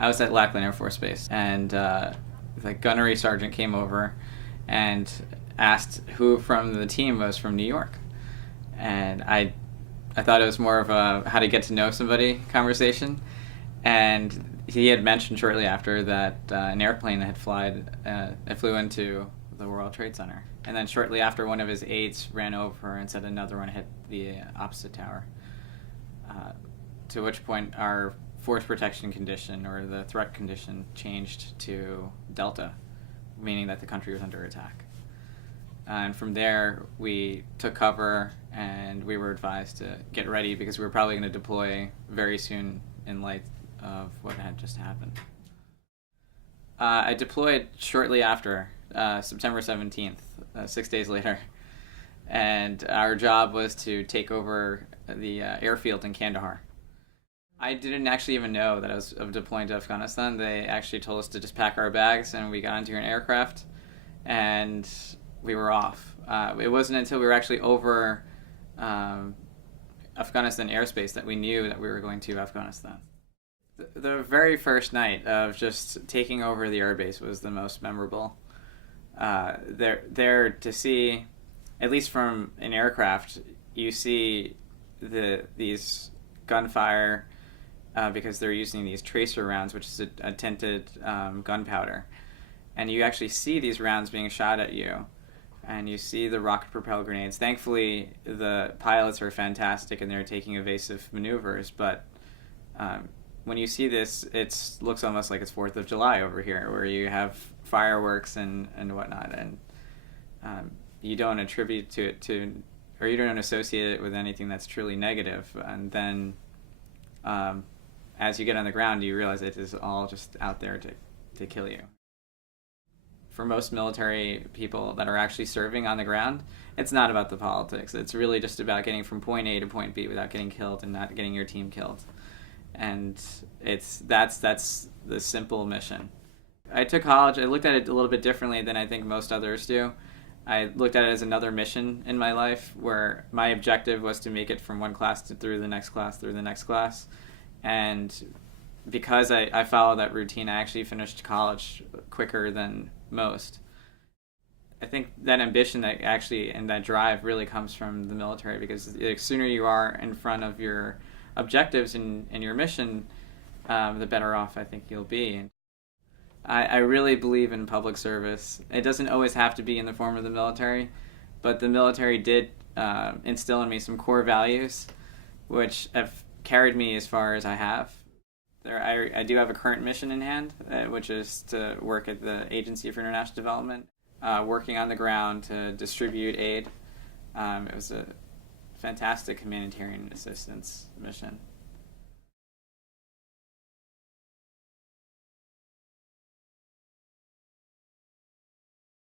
I was at Lackland Air Force Base, and the gunnery sergeant came over and asked who from the team was from New York. And I thought it was more of a how to get to know somebody conversation. And he had mentioned shortly after that an airplane had flew into the World Trade Center. And then shortly after, one of his aides ran over and said another one hit the opposite tower. To which point our force protection condition, or the threat condition, changed to Delta, meaning that the country was under attack. And from there, we took cover, and we were advised to get ready because we were probably going to deploy very soon in light of what had just happened. I deployed shortly after, September 17th, 6 days later, and our job was to take over the airfield in Kandahar. I didn't actually even know that I was deploying to Afghanistan. They actually told us to just pack our bags, and we got into an aircraft, and we were off. It wasn't until we were actually over Afghanistan airspace that we knew that we were going to Afghanistan. The very first night of just taking over the airbase was the most memorable. There to see, at least from an aircraft, you see these gunfire because they're using these tracer rounds, which is a tinted gunpowder, and you actually see these rounds being shot at you, and you see the rocket-propelled grenades. Thankfully, the pilots are fantastic and they're taking evasive maneuvers, but when you see this, it looks almost like it's 4th of July over here, where you have fireworks and whatnot, and you don't attribute or you don't associate it with anything that's truly negative. And then as you get on the ground, you realize it is all just out there to kill you. For most military people that are actually serving on the ground, it's not about the politics. It's really just about getting from point A to point B without getting killed and not getting your team killed. And that's the simple mission. I took college. I looked at it a little bit differently than I think most others do. I looked at it as another mission in my life, where my objective was to make it from one class through the next class. And because I followed that routine, I actually finished college quicker than most. I think that ambition and that drive really comes from the military, because the sooner you are in front of your objectives and your mission, the better off I think you'll be. I really believe in public service. It doesn't always have to be in the form of the military, but the military did instill in me some core values, which have carried me as far as I have. I do have a current mission in hand, which is to work at the Agency for International Development, working on the ground to distribute aid. It was a fantastic humanitarian assistance mission.